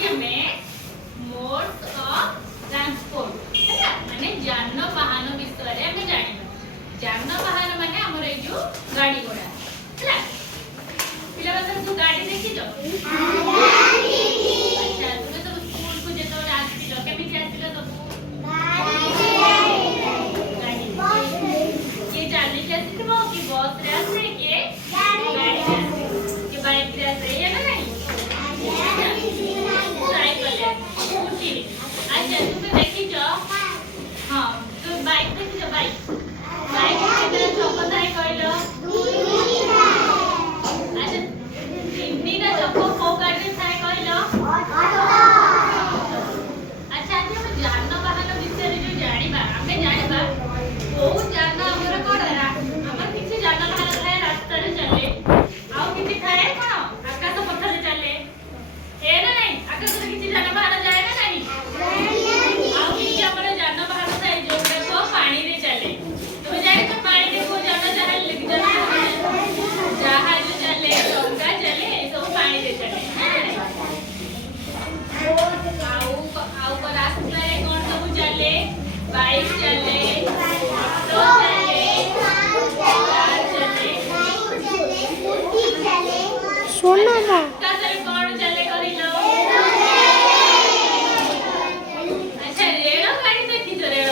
देखिए हमें modes of transport है माने जानवाहन विषय रे हमें जानिबा जानवाहन माने हमर ए जो गाड़ी घोड़ा है पिला बस तू गाड़ी देखि जो अच्छा तुमे सब स्कूल को जेतो आसी लो केमिति आसी लो सब गाड़ी ये चाली के आसी तो कि बस रे आसे के गाड़ी रे आसे के बाइक रे आसे ये ना नहीं अच्छा तुम देखी जाओ हाँ तो बाइक देखी जाओ बाइक बाइक कितना चौको थाए कहलो अच्छा तीनटा चौको को गाड़ी थाए कहलो अच्छा हम जानवाहन विषय जो जानिबा हमें जानिबा बहुत जान हमर कोन हमर किछि जानवाहन थाए रास्ता रे चले आउ किछि थाए कोन आकाश पथ रे चले ए ना नहीं आकाश रे किछि जानवाहन जाए ना नहीं आउ किछि हमर जानवाहन थाए जो देखो पानी रे चले तुम जाए तो पानी रे को जाना जहाज लिख जहाज चले डोंगा चले सब पानी रे चले आउ को रास्ता रे कोन सब चले बाइक चले ऑटो चले कार चले सोना ना कासरे कोन चले करी लो अच्छा रेल गाड़ी देखी जो रेल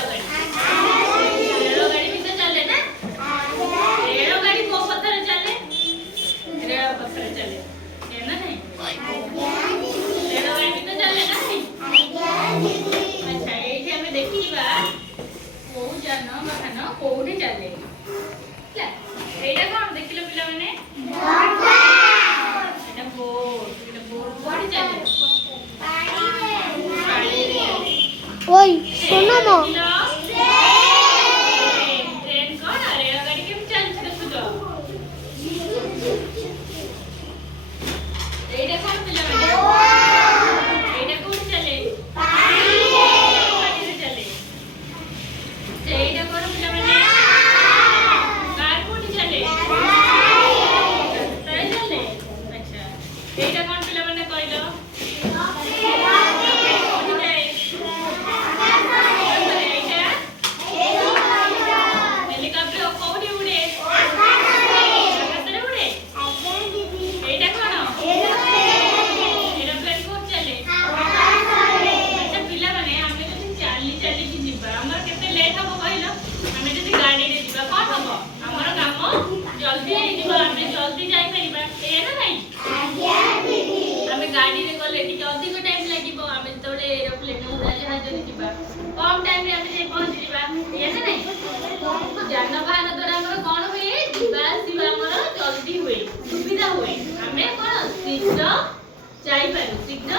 गाड़ी भी तो चले ना रेल गाड़ी को पत्थर चले रेल पत्थर चले है ना नहीं रेल गाड़ी भी तो चले ना नहीं अच्छा एठी हमें देखिबा को जानो बहन कोउठी चले ला एटा कोन देखिलो पिला माने এটা বোট কোড়ি চলে পানি রে ওই সোনা না ट्रेन कोन रेल गाड़ी केम चलछ देखु जो एटा कोन पिला माने एटा कोन चले पानी रे चले एटा कोन पिला माने कार कोन चले रास्ता चले अच्छा एटा कोन पिला माने कहलो हेलीकॉप्टर कोठी उड़े आकाशरे उड़े एटा कोन एरोप्लेन को चले अच्छा पिला माने हमें जदी चाली चाली की जिबा हमर केते लेट हो कहलो हमें जदी गाड़ी रे जिबा कोन हबो हमर काम जल्दी हे जिबा हमें जल्दी जाई परिबा ए ना नहीं हमें गाड़ी रे गले टिके अधिक टाइम लागिबो हमें तोडे एरोप्लेन उड़ा जहाज रे जिबा कम टाइम रे हमें जे पहुंच जिबा ए ना नहीं जानवाहन द्वारा हमर कोन होए जिबा सिवा हमर जल्दी होए सुविधा होए हमें कोन शीघ्र जाई पारू शीघ्र